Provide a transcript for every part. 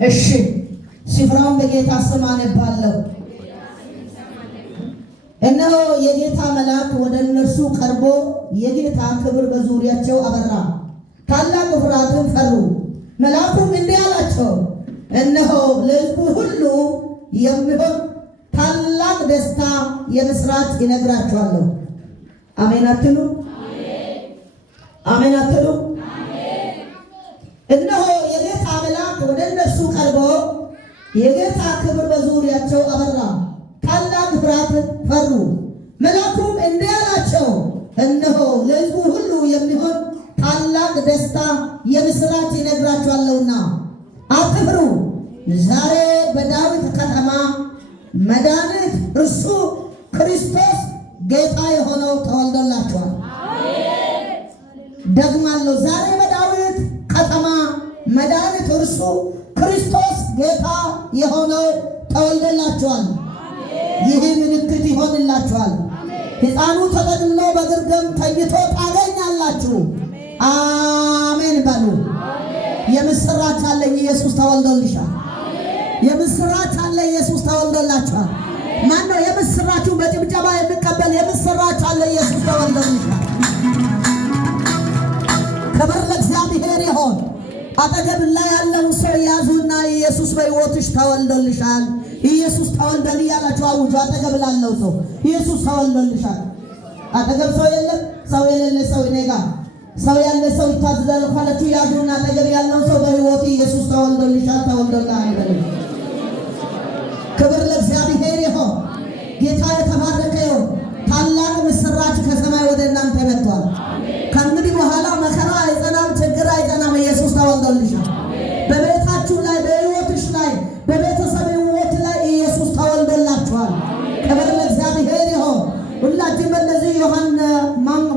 እሺ ስፍራውን በጌታ ስም አነባለሁ። እነሆ የጌታ መልአክ ወደ እነርሱ ቀርቦ የጌታ ክብር በዙሪያቸው አበራ፣ ታላቅ ፍርሃትም ፈሩ። መልአኩም እንዲህ አላቸው፣ እነሆ ለሕዝቡ ሁሉ የሚሆን ታላቅ ደስታ የምስራች ይነግራችኋለሁ። አሜን አትሉ? አሜን አትሉ? እነሆ የጌታ መልአክ ወደ እነርሱ ቀርቦ የጌታ ክብር በዙሪያቸው አበራ፣ ታላቅ ፍርሃት ፈሩ። መልአኩም እንዲህ አላቸው፣ እነሆ ለሕዝቡ ሁሉ የሚሆን ታላቅ ደስታ የምስራች ይነግራችኋለሁና አትፍሩ። ዛሬ በዳዊት ከተማ መድኃኒት እርሱ ክርስቶስ ጌታ የሆነው ተወልዶላችኋል። ደግማለሁ፣ ዛሬ በዳዊት ከተማ መድኃኒት እርሱ ክርስቶስ ጌታ የሆነው ተወልዶላችኋል። ይህ ምልክት ይሆንላችኋል፣ ሕፃኑ ተጠቅልሎ በግርግም ተኝቶ ታገኛላችሁ። አሜን በሉ። የምስራች አለኝ፣ ኢየሱስ ተወልዶልሻል። የምስራች አለ፣ ኢየሱስ ተወልዶላችኋል። ማን ነው የምስራችሁ በጭብጨባ የሚቀበል? የምስራች አለ፣ ኢየሱስ ተወልዶልሻል። ክብር ለእግዚአብሔር ይሁን። አጠገብ ላይ ያለውን ሰው ያዙና ኢየሱስ በሕይወትሽ ተወልዶልሻል፣ ኢየሱስ ተወልዶልሻል ያላችሁ አውጁ። አጠገብ ላለው ሰው ኢየሱስ ተወልዶልሻል። አጠገብ ሰው የለም፣ ሰው የሌለ ሰው እኔ ጋር ሰው ያለ ሰው ይታዘዛል ካላችሁ ያዙና አጠገብ ያለውን ሰው በሕይወት ኢየሱስ ተወልዶልሻል፣ ተወልዶልሃል በሉ። ክብር ለእግዚአብሔር ይሁን። ጌታ የተባረከ ይሁን። ታላቅ ምስራች ከሰማይ ወደ እናንተ መጥቷል። ከእንግዲህ በኋላ መከራ አይጸናም፣ ችግር አይጸናም። ኢየሱስ ተወልዶልሻል። በቤታችሁ ላይ፣ በሕይወትሽ ላይ፣ በቤተሰብ ሕይወት ላይ ኢየሱስ ተወልዶላችኋል። ክብር ለእግዚአብሔር ይሁን። ሁላችን በእነዚህ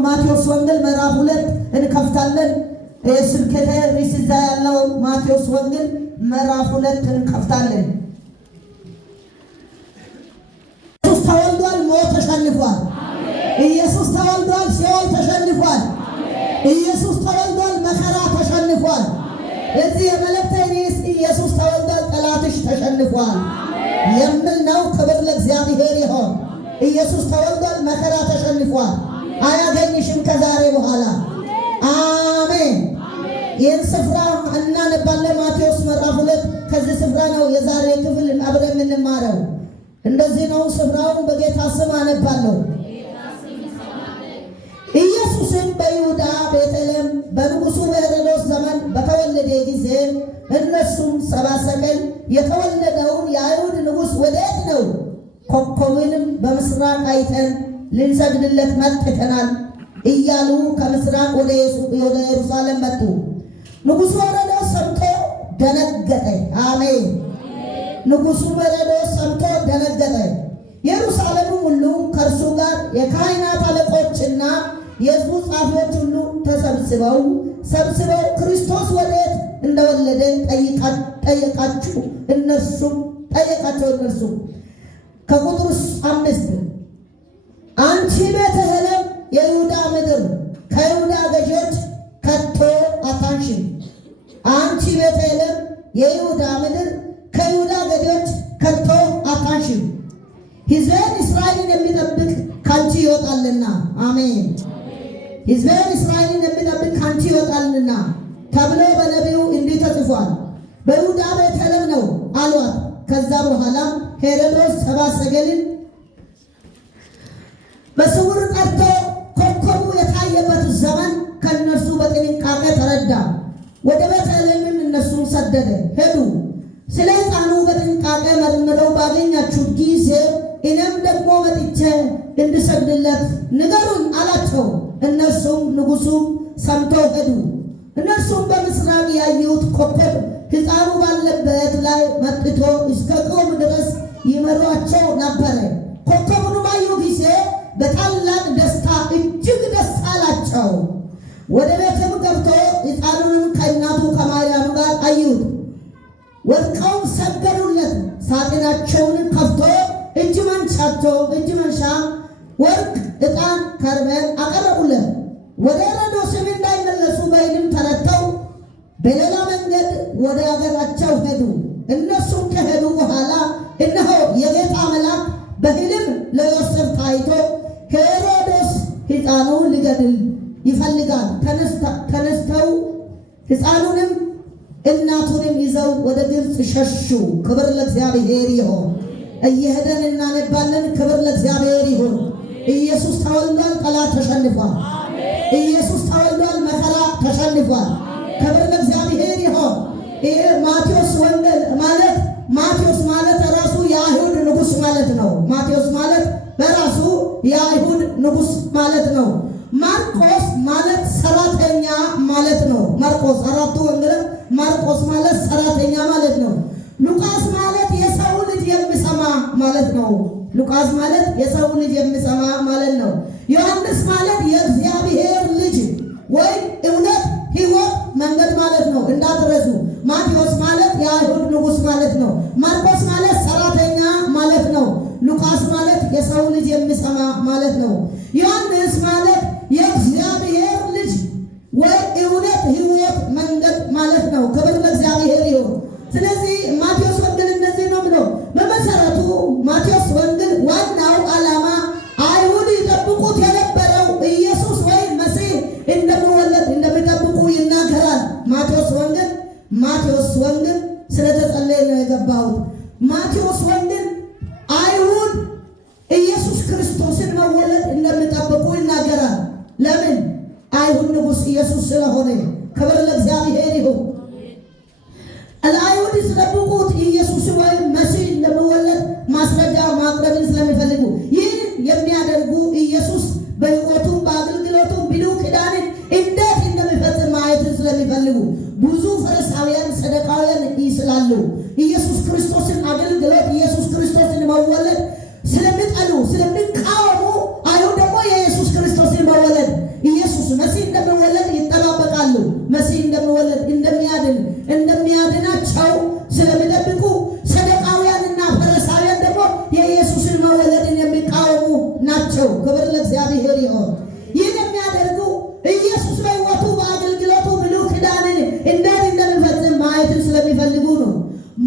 ማቴዎስ ወንጌል ምዕራፍ 2 እንከፍታለን። ስብከተ ርዕስ እዛ ያለው ማቴዎስ ወንጌል ምዕራፍ 2 እንከፍታለን። ኢየሱስ ተወልዷል፣ ሞት ተሸንፏል። ኢየሱስ ተወልዷል፣ ሲኦል ተሸንፏል። ኢየሱስ ተወልዷል፣ መከራ ተሸንፏል። እዚህ የመልእክቴ ርዕስ ኢየሱስ ተወልዷል፣ ጠላትሽ ተሸንፏል የሚል ነው። ክብር ለእግዚአብሔር ይሁን። ኢየሱስ ተወልዷል፣ መከራ ተሸንፏል። አያገኝሽም ከዛሬ በኋላ። አሜን። ይህን ስፍራ እናነባለን። ማቴዎስ ምዕራፍ 2 ከዚህ ስፍራ ነው የዛሬ ክፍል አብረን የምንማረው። እንደዚህ ነው። ስፍራውን በጌታ ስም አነባለሁ። ኢየሱስም በይሁዳ ቤተልሔም በንጉሡ በሄሮድስ ዘመን በተወለደ ጊዜ እነሱም 70 ሰቅል የተወለደውን የአይሁድ ንጉሥ ወዴት ነው? ኮከቡንም በምስራቅ አይተን ልንሰግድለት መጥተናል እያሉ ከምስራቅ ወደ ኢየሩሳሌም መጡ። ንጉሡ ሄሮድስ ሰምቶ ደነገጠ። አሜን። ንጉሡ ሄሮድስ ሰምቶ ደነገጠ። ኢየሩሳሌምም ሁሉ ከእርሱ ጋር የካህናት አለቆችና የሕዝቡ ጻፎች ሁሉ ተሰብስበው ክርስቶስ ወዴት እንደወለደ ጠየቃቸው። እነርሱም ከቁጥር 5 አንቺ ቤተልሔም የይሁዳ ምድር ከይሁዳ ገዦች ከቶ አታንሽም። አንቺ ቤተልሔም የይሁዳ ምድር ከይሁዳ ገዦች ከቶ አታንሽም። ሕዝቤን እስራኤልን የሚጠብቅ ካንቺ ይወጣልና። አሜን። ሕዝቤን እስራኤልን የሚጠብቅ ካንቺ ይወጣልና ተብሎ በነቢዩ እንዲህ ተጽፏል። በይሁዳ ቤተልሔም ነው አሏት። ከዛ በኋላ ሄሮድስ 70 ሰቅልን በስውር ጠርቶ ኮከቡ የታየበት ዘመን ከእነርሱ በጥንቃቄ ተረዳ። ወደ ቤተልሔምም እነሱን ሰደደ። ሄዱ። ስለ ሕፃኑ በጥንቃቄ መርምረው ባገኛችሁት ጊዜ እኔም ደግሞ መጥቼ እንድሰግድለት ንገሩኝ አላቸው። እነርሱም ንጉሡ ሰምተው ሄዱ። እነርሱም በምስራቅ ያዩት ኮከብ ሕፃኑ ባለበት ላይ መጥቶ እስከ ቆም ድረስ ይመሯቸው ነበረ። ኮከቡን ባዩ ጊዜ በታላቅ ደስታ እጅግ ደስ አላቸው። ወደ ቤትም ገብቶ ሕፃኑንም ከእናቱ ከማርያም ጋር አዩት። ወድቀው ሰገዱለት። ሳጥናቸውን ከፍቶ እጅ መንሻ ወርቅ፣ ዕጣን፣ ከርቤን አቀረቡለት። ወደ ሄሮድስም እንዳይመለሱ በሕልም ተረድተው በሌላ መንገድ ወደ አገራቸው ሄዱ። ይፈልጋል። ተነስተው ሕፃኑንም እናቱንም ይዘው ወደ ግብፅ ሸሹ። ክብር ለእግዚአብሔር ይሁን። እየሄደን እናነባለን። ክብር ለእግዚአብሔር ይሁን። ኢየሱስ ተወልዷል። ጠላት ተሸንፏል። ኢየሱስ ተወልዷል። መከራ ተሸንፏል። ክብር ለእግዚአብሔር ይሁን። ይሄ ማቴዎስ ወንጌል ማለት ማቴዎስ ማለት ራሱ የአይሁድ ንጉሥ ማለት ነው። ማቴዎስ ማለት በራሱ የአይሁድ ንጉሥ ማለት ነው። ማርቆስ ማለት ሰራተኛ ማለት ነው። ማርቆስ አራቱ ወንጌል ማርቆስ ማለት ሰራተኛ ማለት ነው። ሉቃስ ማለት የሰው ልጅ የሚሰማ ማለት ነው። ሉቃስ ማለት የሰው ልጅ የሚሰማ ማለት ነው። ዮሐንስ ማለት የእግዚአብሔር ልጅ ወይ እውነት፣ ሕይወት፣ መንገድ ማለት ነው። እንዳትረሱ። ማቴዎስ ማለት የአይሁድ ንጉሥ ማለት ነው። ማርቆስ ማለት ሰራተኛ ማለት ነው። ሉቃስ ማለት የሰው ልጅ የሚሰማ ማለት ነው። ዮሐንስ ማለት የእግዚአብሔር ልጅ ወይ እውነት፣ ሕይወት፣ መንገድ ማለት ነው። ክብር ለእግዚአብሔር ይሁን። ስለዚህ ማቴዎስ ወንጌል እንደዚህ ነው ብሎ በመሰረቱ ማቴዎስ ወንጌል ዋናው ዓላማ አይሁድ ይጠብቁት የነበረው ኢየሱስ ወይ መሲህ እንደሚወለድ እንደሚጠብቁ ይናገራል። ማቴዎስ ወንጌል ስለተጸለየ ነው የገባሁት። ማቴዎስ ወንጌል አይሁድ ኢየሱስ ክርስቶስን መወለድ እንደሚጠብቁ ይናገራል። ለምን? አይሁድ ንጉሥ ኢየሱስ ስለሆነ። ክብር ለእግዚአብሔር ይሁን። አይሁድ ሲጠብቁት ኢየሱስ ወይ መሲህ እንደሚወለድ ማስረጃ ማቅረብን ስለሚፈልጉ ይህ የሚያደርጉ ኢየሱስ በሕይወቱም በአገልግሎቱም ብሉይ ኪዳንን እንዴት እንደሚፈጽም ማየትን ስለሚፈልጉ ብዙ ፈሪሳውያን ሰዱቃውያን ይስላሉ። ኢየሱስ ክርስቶስን አገልግሎት ኢየሱስ ክርስቶስን መወለድ ስለሚጠሉ ስለሚቃወሙ አይሁድ ደግሞ የኢየሱስ ክርስቶስን መወለድ ኢየሱስ መሲህ እንደሚወለድ ይጠባበቃሉ። መሲህ እንደሚወለድ እንደሚያድናቸው ስለሚጠብቁ ሰዱቃውያንና ፈሪሳውያን ደግሞ የኢየሱስን መወለድን የሚቃወሙ ናቸው። ክብር ለእግዚአብሔር ይሁን። ይህን የሚያደርጉ ኢየሱስ በሕይወቱ በአገልግሎቱ ብሉይ ኪዳንን እንዴት እንደሚፈጽም ማየትን ስለሚፈልጉ ነው።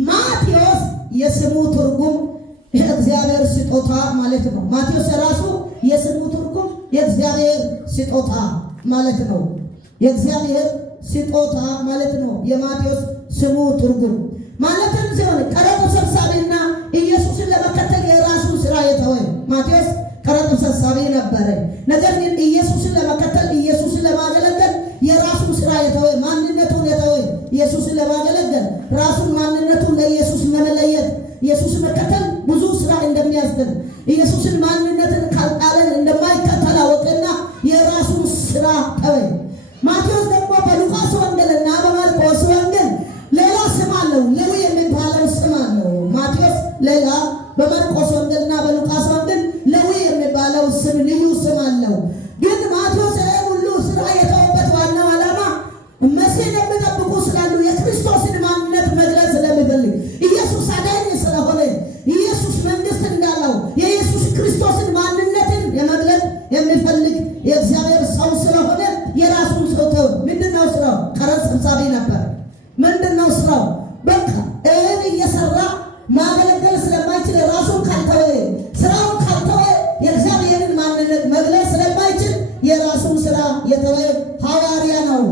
ማቴዎስ የስሙ ትርጉም የእግዚአብሔር ስጦታ ማለት ነው። ማቴዎስ ራሱ የስሙ ትርጉም የእግዚአብሔር ስጦታ ማለት ነው። የእግዚአብሔር ስጦታ ማለት ነው። የማቴዎስ ስሙ ትርጉም ማለትም ሲሆን ቀረጥ ሰብሳቢና ኢየሱስን ለመከተል የራሱን ስራ የተወ ማቴዎስ ቀረጥ ሰብሳቢ ነበረ። ነገር ግን ኢየሱስን ለመከተል ኢየሱስን ለማገለገል የራሱን ስራ የተወ ማንነቱን የተወ ኢየሱስን ለማገለገል ራሱን ማንነቱን ለኢየሱስ መለየት ኢየሱስ መከተል ብዙ ስራ እንደሚያስደርግ ኢየሱስን ማንነትን ካልጣለን እንደማይከተል አወቀና የራሱን ስራ ተወ። ማቴዎስ ደግሞ በሉቃስ ወንጌልና በማርቆስ ወንጌል ሌላ ስም አለው። ሌዊ የሚባለው ስም አለው። ማቴዎስ ሌላ፣ በማርቆስ ወንጌልና በሉቃስ ወንጌል ሌዊ የሚባለው ስም ልዩ ስም አለው። ግን ማቴዎስ ሁሉ ስራ የተወበት ዋናው ዓላማ መሲህ የሚጠብቁ ስላሉ የክርስቶስን ማንነት መግለጽ ስለሚፈልግ ኢየሱስ አዳኝ ስለሆነ ኢየሱስ መንግስት እንዳለው የኢየሱስ ክርስቶስን ማንነትን የመግለጽ የሚፈልግ የእግዚአብሔር ሰው ስለሆነ የራሱን ሰው ተው። ምንድነው ስራው? ቀረጥ ሰብሳቢ ነበር። ምንድነው ስራው? በቃ እህል እየሰራ ማገለገል ስለማይችል ራሱን ካልተወ ስራውን ካልተወ የእግዚአብሔርን ማንነት መግለጽ ስለማይችል የራሱን ስራ የተወ ሐዋርያ ነው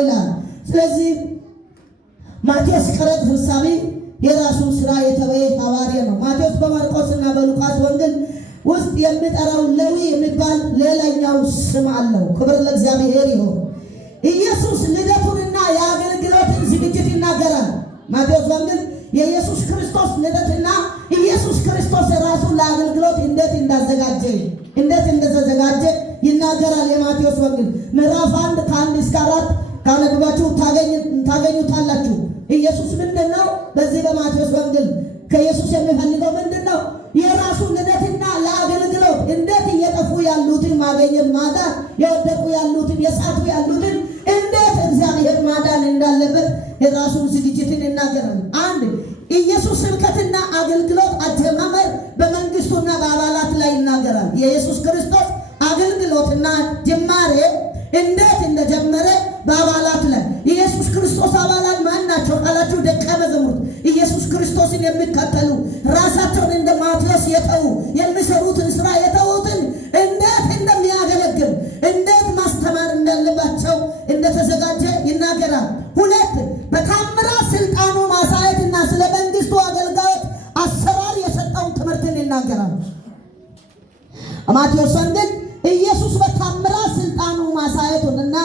ይላል። ስለዚህ ማቴዎስ ቀረጥ ሰብሳቢ የራሱን ስራ የተወ ሐዋርያ ነው። ማቴዎስ በማርቆስና በሉቃስ ወንጌል ውስጥ የሚጠራው ሌዊ የሚባል ሌላኛው ስም አለው። ክብር ለእግዚአብሔር ይሁን። ኢየሱስ ልደቱንና የአገልግሎትን ዝግጅት ይናገራል። ማቴዎስ ወንጌል የኢየሱስ ክርስቶስ ልደትና ኢየሱስ ክርስቶስ ራሱን ለአገልግሎት እንዴት እንደተዘጋጀ ይናገራል። የማቴዎስ ወንጌል ምዕራፍ 1 ከ1 እስከ 4 ካነበባችሁ ታገኙታላችሁ። ኢየሱስ ምንድነው? በዚህ በማቴዎስ ወንጌል ከኢየሱስ የሚፈልገው ምንድነው? የራሱ ልደትና ለአገልግሎት እንዴት እየጠፉ ያሉትን ማገኘት፣ ማዳን፣ የወደቁ ያሉትን የሳቱ ያሉትን እንዴት እግዚአብሔር ማዳን እንዳለበት የራሱን ዝግጅትን ይናገራል። አንድ ኢየሱስ ስብከትና አገልግሎት አጀማመር በመንግስቱና በአባላት ላይ ይናገራል። የኢየሱስ ክርስቶስ አገልግሎትና ጅማሬ እንዴት እንደጀመረ በአባላት ላይ ኢየሱስ ክርስቶስ አባላት ማን ናቸው ካላችሁ ደቀ መዛሙርት ኢየሱስ ክርስቶስን የሚከተሉ ራሳቸውን እንደ ማቴዎስ የተዉ የሚሰሩትን ስራ የተዉትን እንዴት እንደሚያገለግል እንዴት ማስተማር ማቴዎስ ወንጌል ኢየሱስ በታምራት ስልጣኑ ማሳየቱንና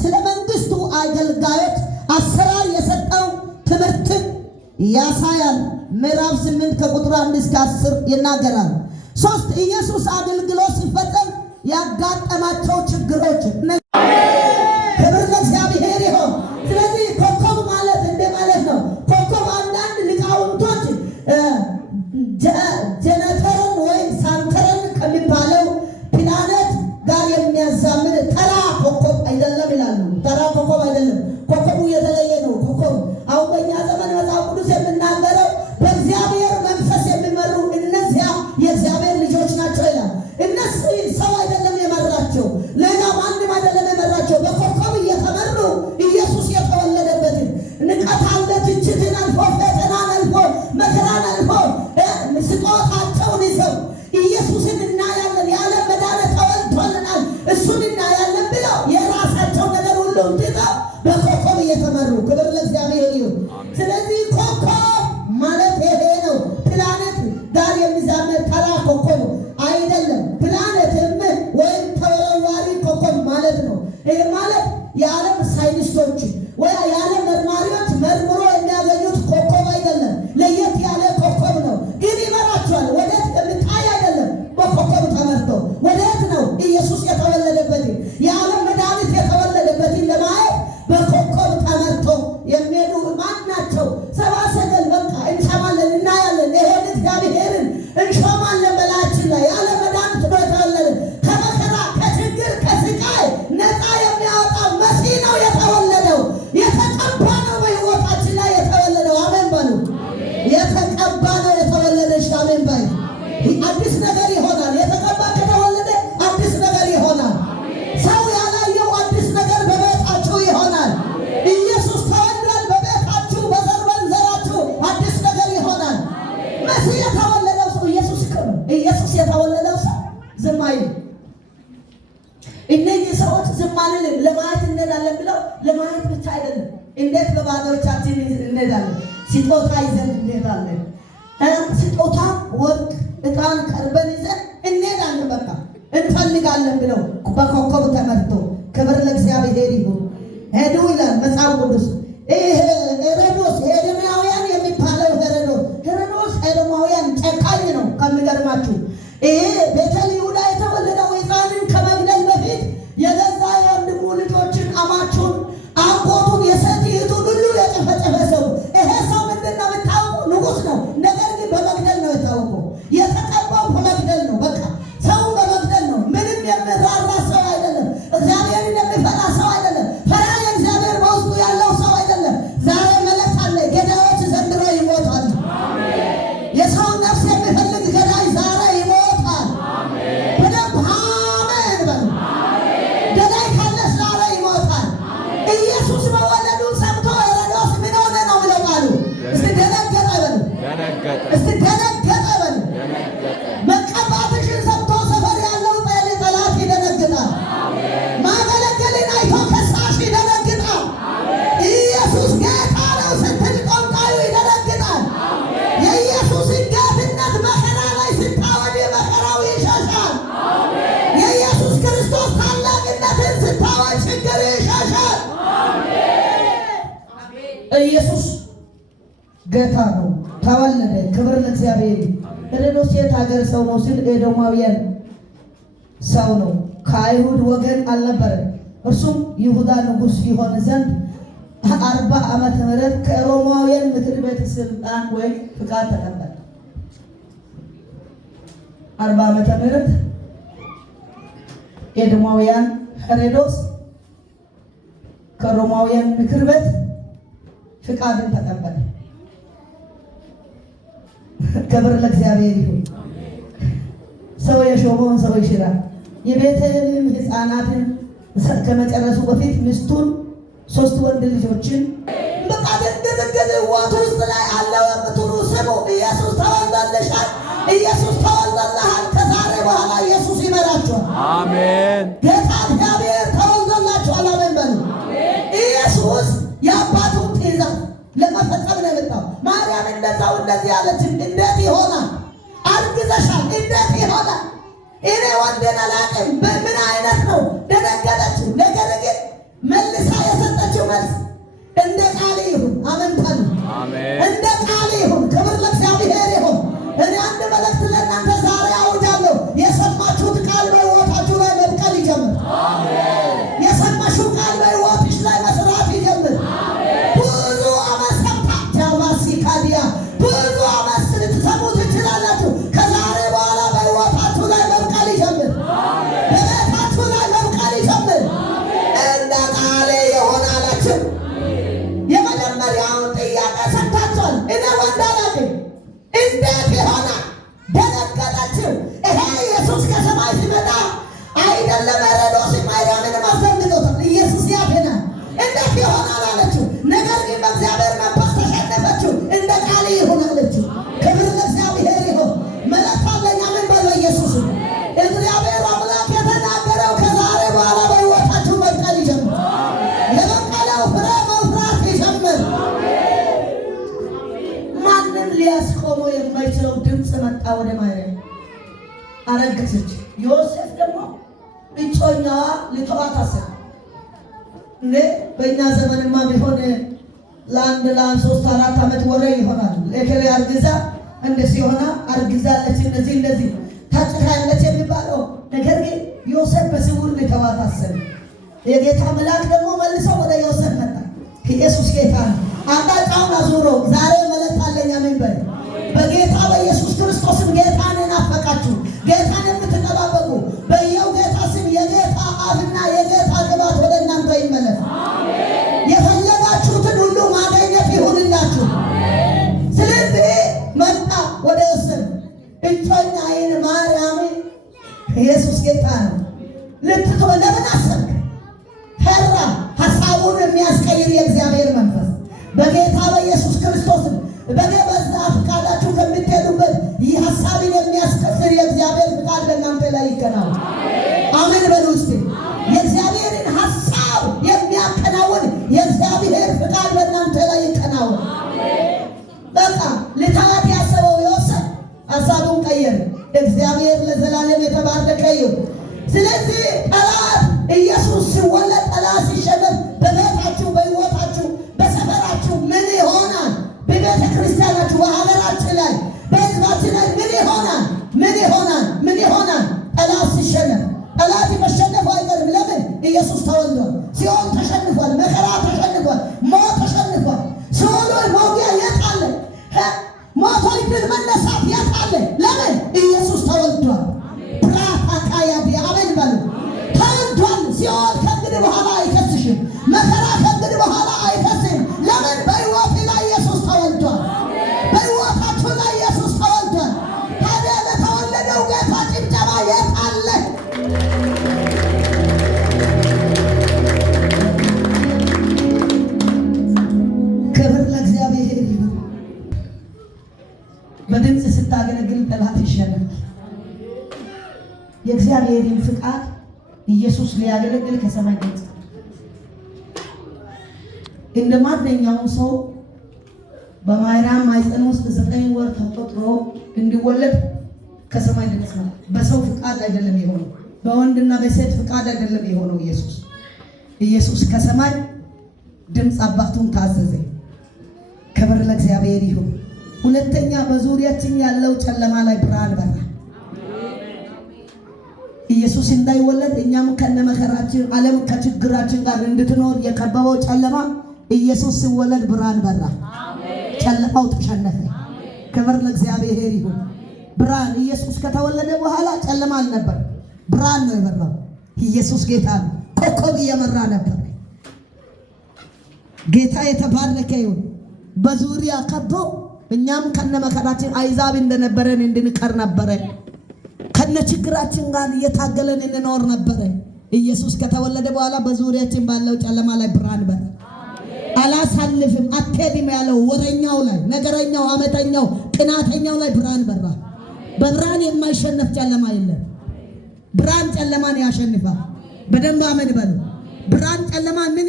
ስለ መንግስቱ አገልጋዮች አሰራር የሰጠው ትምህርት ያሳያል። ምዕራፍ 8 ከቁጥር 1 እስከ 10 ይናገራል። 3 ኢየሱስ አገልግሎት ሲፈጸም ያጋጠማቸው ችግሮች። ክብር ለእግዚአብሔር ይሁን። ስለዚህ ኮከብ ማለት እንደ ማለት ነው። ኮከብ አንዳንድ ሊቃውንቶች ጀነተርን ወይም ሳንተርን ከሚባለው ፕላኔት ጋር የሚያዛምን ተራ ኮከብ አይደለም ይላሉ። ተራ ኮከብ አይደለም። ኮከቡ የተለየ ነው። ኮከብ አሁን በእኛ ዘመን መጽሐፍ ቅዱስ የምናገረው በእግዚአብሔር መንፈስ የሚመሩ እነዚያ የእግዚአብሔር ልጆች ናቸው ይላል። እነሱ ሰው አይደለም የመራቸው፣ ሌላ ማንም አይደለም የመራቸው። በኮከብ እየተመሩ ኢየሱስ የተወለደበትን ንቀት አለ፣ ትችትን አልፎ ፈተናን አልፎ መከራን አልፎ ስጦታቸውን ይዘው ኢየሱስን እናያለን፣ የዓለም መድኃኒት ተወልዶልናል፣ እሱን እናያለን ብለው የራሳቸው ነገር ሁሉ ትተው በኮከብ እየተመሩ። ክብር ለእግዚአብሔር ይሁን። ስለዚህ ኮከብ ማለት ይሄ ነው። ፕላኔት ጋር የሚዛመድ ተራ ኮከብ አይደለም። ፕላኔትም ወይም ተወርዋሪ ኮከብ ማለት ነው። ይህ ማለት የዓለም ሳይንቲስቶች ወይ የዓለም መርማሪዎች መርምሮ የሚያገኙት ኮከብ አይደለም። ለየት ያለ ኮከብ ነው። ግን ይመራቸዋል። ወዴት የሚታይ አይደለም። በኮከብ ተመርቶ ወዴት ነው? ኢየሱስ የተወለደበትን የዓለም መድኃኒት የተወለደበትን ለማየት በኮከብ ተመርቶ የሚሄዱ ማን ናቸው? ሰብአ ሰገል በቃ እንሰማለን፣ እናያለን። ይሄን እግዚአብሔርን እንሾማለን። በላያችን ላይ ያለ መድኃኒት ነው የተወለደ። ከመከራ ከችግር ከስቃይ ነፃ የሚያወጣ መሲህ ነው የተወለደው። የተቀባ ነው በሕይወታችን ላይ የተወለደው። አሜን በሉ። የተቀባ ነው የተወለደች። አሜን በሉ። አዲስ ነገር ይሆናል። የተቀባ ከተወለደ አዲስ ነገር ይሆናል። ሰው ያላየው አዲስ ነገር በቤታችሁ ይሆናል። ኢየሱስ ተወልዷል። በቤታችሁ በዘር በዘራችሁ አዲስ ነገር ይሆናል። መሲህ የተወለደው ሰው ኢየሱስ የተወለደው ሰው ዝም አይልም። እነዚህ ሰዎች ዝም አንልም። ለማየት እንሄዳለን ብለው ለማየት ብቻ አይደለም። እንዴት በባዶቻችን እንሄዳለን? ስጦታ ይዘን እንሄዳለን። ስጦታ ወርቅ፣ ዕጣን ቀርበን ይዘን እንሄዳለን። በቃ እንፈልጋለን ብለው በኮከብ ተመርቶ። ክብር ለእግዚአብሔር ይሁን። ሄዱ ይላል መጽሐፍ ቅዱስ። ሄሮዶስ ኤዶማውያን የሚባለው ሄሮዶስ ኤዶማውያን ጨካኝ ነው። ከሚገርማችሁ ይሄ ቤተል ይሁዳ የተወለደው ሕፃንን ከመግደል በፊት የገዛ የወንድሙ ልጆችን አማቹን፣ አጎቱን፣ የሴት እህቱን ሁሉ የጨፈጨፈ ሰው። ይሄ ሰው ምንድን ነው የምታውቁ? ንጉሥ ነው። ነገር ግን በመግደል ነው የታወቀው። የተቀባው በመግደል ነው። በቃ ሰው በመግደል ነው። ምንም የሚራራ ሰው አይደለም። እግዚአብሔርን የሚፈራ ሰው አይደለም። ፈሪሃ እግዚአብሔር በውስጡ ያለው ሰው አይደለም። ዛሬ መልእክት አለ። ገዳዮች ዘንድሮ ይሞታል። የሰው ነፍስ የሚፈልግ ገዳይ ዛሬ ይሞታል። በደንብ አሜን በሉ። ገዳይ ካለስ ዛሬ ይሞታል። ኢየሱስ መወለዱን ሰምቶ ሄሮዶስ ምን ሆነ ነው ብለው ቃሉ። እስቲ ደነገጠ በሉ። እስቲ ደነገጠ በሉ። መቀባትሽን ሰምቶ ሰፈር ያለው ጠላት ይደነግጣል። ማገለገልን አይቶ ከሳሽ ይደነግጣል። ኢየሱስ ጌታ ነው ስትል ጠንቋዩ ይደነግጣል። የኢየሱስን ጌትነት መከራ ላይ ስታወድ መከራው ይሸሻል። የኢየሱስ ክርስቶስ ታላቅነትን ስታወድ ችግር ይሸሻል። ኢየሱስ ጌታ ነው፣ ተወለደ። ክብር ለእግዚአብሔር። ሄሮዶስ የት ሀገር ሰው ነው ሲል ኤዶማውያን ሰው ነው። ከአይሁድ ወገን አልነበረም። እርሱም ይሁዳ ንጉሥ ይሆን ዘንድ 40 ዓመተ ምህረት ከሮማውያን ምክር ቤት ስልጣን ወይም ፍቃድ ተቀበለ። 40 ዓመተ ምህረት ኤዶማውያን ሄሮዶስ ከሮማውያን ምክር ቤት ፍቃድን ተቀበለ። ክብር ለእግዚአብሔር ይሁን። ሰው የሾመውን ሰው ይሽራል። የቤተልሔም ሕፃናትን ከመጨረሱ በፊት ሚስቱን 3 ወንድ ልጆችን በቃ ድንግዝግዝ ሕይወት ውስጥ ላይ አለው የምትሉ ስሙ። ኢየሱስ ተወልዶልሻል። ኢየሱስ ተወልዶልሃል። ከዛሬ በኋላ ኢየሱስ ይመራችኋል። አሜን። ጌታ እግዚአብሔር ተወልዶላችኋል። አሜን በሉ። ኢየሱስ የአባቱን ትእዛዝ ለመፈጸም ነው የመጣው። ማርያም እንደዛው እንደዚህ አለች። እንዴት ይሆናል? አርግዘሻል። እንዴት ይሆናል? እኔ ወንድን አላውቅም በምን አይነት ነው ደነገጠች። ነገር ግን መልሳ የሰጠችው መልስ እንደ ቃል ይሁን። አሜን በሉ። እንደ ቃል ይሁን። ክብር ለእግዚአብሔር ይሁን። እኔ አንድ መልእክት ለእናንተ ዛሬ አውጃለሁ። የሰማችሁት ቃል በሕይወታችሁ ላይ መብቀል ይጀምር። የሰማችሁ ቃል በሕይወትሽ ላይ መስራት ይጀምር። ብዙ ዓመት ሰምታችሁ ማሲካዲያ ብዙ ዓመት ልትሰሙ ትችላላችሁ። ከዛሬ በኋላ በሕይወታችሁ ላይ መብቀል ይጀምር። በቤታችሁ ላይ መብቀል ይጀምር። እንደ ቃሌ ይሆን አላችሁ። የመጀመሪያውን ጥያቄ ሰምታችኋል። እኔ ወንድ አላውቅም እንዴት ይሆናል? ደነገጠችው። ይሄ ኢየሱስ ከሰማይ ሲመጣ አይደለም ሄሮድስ ማርያምን አስደንግጦታል። ኢየሱስ ያድናል እንዴት ይሆናል አለችው። ነገር ግን በእግዚአብሔር መንፈስ ተሸነፈችው። እንደ ቃል ይሁን አለችው። ክብር ለእግዚአብሔር ይሁን። መልእክት አለኝ። አሜን በሉ። ኢየሱስ እግዚአብሔር አምላክ የተናገረው ከዛሬ በኋላ በሕይወታችሁ መብቀል ይጀምር። የበቀለው ፍሬ መፍራት ይጀምር። ማንም ሊያስቆመው የማይችለው ድምፅ መጣ ወደ ማርያም። አረገዘች። ዮሴፍ ደግሞ እጮኛዋ ልተዋት አሰበ። እንዴ በእኛ ዘመንማ ቢሆን ለአንድ 3-4 ዓመት ወሬ ይሆናል። ለከለ አርግዛ እንደዚህ ሆና አርግዛለች እንደዚህ ታጭካለች የሚባለው ነገር ግን ዮሴፍ በስውር ልተዋት አሰበ። የጌታ መልአክ ደግሞ መልሶ ወደ ዮሴፍ መጣ። ኢየሱስ ጌታ ነው። አቅጣጫውን አዙሮ ዛሬ መልእክት አለኝ። አሜን በሉ። በጌታ በኢየሱስ ክርስቶስም ጌታን ናፈቃችሁ፣ ጌታን የምትጠባበቁ በየው ጌታ ስም የጌታ አብና የጌታ ግባት ወደ እናንተ ይመለስ። የፈለጋችሁትን ሁሉ ማግኘት ይሁንላችሁ። ስለዚህ መጣ ወደ ዮሴፍ። እጮኛዬን ማርያም ኢየሱስ ጌታ ነው ልትተው ለምን አሰብክ? ፈራ። ሐሳቡን የሚያስቀይር የእግዚአብሔር መንፈስ በጌታ በኢየሱስ ክርስቶስ በገበዛ ፍቃዳችሁ ከምትሄዱበት ይህ ሐሳብን የሚያስከፍር የእግዚአብሔር ፍቃድ በእናንተ ላይ ይከናወን። አሜን በሉ እስቲ። የእግዚአብሔርን ሐሳብ የሚያከናውን የእግዚአብሔር ፍቃድ በእናንተ ላይ ይከናወን። በቃ ልተዋት ያሰበው ዮሴፍ ሐሳቡን ቀየረ። እግዚአብሔር ለዘላለም የተባረከ ይሁን። ስለዚህ ጠላት ኢየሱስ ሲወለድ ጠላት ሲሸነፍ በቤታችሁ፣ በሕይወታችሁ፣ በሰፈራችሁ ምን ይሆናል? በቤተ ክርስቲያናችሁ፣ በሀገራችን ላይ፣ በሕዝባችን ላይ ምን ይሆናል? ምን ይሆናል? ምን ይሆናል? ጠላት ሲሸነፍ ጠላት መሸነፉ አይቀርም። ለምን? ኢየሱስ ተወልዷል። ሲኦል ተሸንፏል። መከራ ተሸንፏል። ሞት ተሸንፏል። ሲኦል መውጊያ የት አለ? ሞት ድል መነሳት የት አለ? ለምን? ኢየሱስ ተወልዷል። ብራታካያ አሜን በሉ። ተወልዷል። ሲኦል ከእንግዲህ በኋላ አይከስሽም። መከራ ከእንግዲህ በኋላ አይከስም። ለምን? በሕይወት ላይ ኢየሱስ ተወልዷል። በሕይወታችሁ ላይ ኢየሱስ ተወልዷል። ታዲያ ለተወለደው ጌታ ጭብጨባ የት አለ? ክብር ለእግዚአብሔር ይሁን። በድምፅ ስታገለግል ጠላት ይሸነፋል። የእግዚአብሔርን ፍቃድ ኢየሱስ ሊያገለግል ከሰማይ ድምፅ እንደ ማንኛውም ሰው በማርያም ማኅፀን ውስጥ 9 ወር ተቆጥሮ እንዲወለድ ከሰማይ ድምፅ ነው። በሰው ፍቃድ አይደለም የሆነው፣ በወንድና በሴት ፍቃድ አይደለም የሆነው። ኢየሱስ ከሰማይ ድምፅ አባቱን ታዘዘ። ክብር ለእግዚአብሔር ይሁን። ሁለተኛ በዙሪያችን ያለው ጨለማ ላይ ብርሃን በራ። ኢየሱስ እንዳይወለድ እኛም ከነመከራችን ዓለም ከችግራችን ጋር እንድትኖር የከበበው ጨለማ ኢየሱስ ሲወለድ ብርሃን በራ። ጨለማው ተሸነፈ። ክብር ለእግዚአብሔር ይሁን። ብርሃን ኢየሱስ ከተወለደ በኋላ ጨለማ አልነበር፣ ብርሃን ነው የበራው። ኢየሱስ ጌታ ነው። ኮከብ እየመራ ነበር። ጌታ የተባረከ ይሁን። በዙሪያ ከቦ እኛም ከነመከራችን አይዛብ እንደነበረን እንድንቀር ነበረ። ከነ ችግራችን ጋር እየታገለን እንኖር ነበረ። ኢየሱስ ከተወለደ በኋላ በዙሪያችን ባለው ጨለማ ላይ ብርሃን በራ። አላሳልፍም አትሄድም ያለው ወረኛው ላይ፣ ነገረኛው፣ አመተኛው፣ ቅናተኛው ላይ ብርሃን በራ። በብርሃን የማይሸነፍ ጨለማ የለም። ብርሃን ጨለማን ያሸንፋል። በደንብ አሜን በሉ። ብርሃን ጨለማ ምን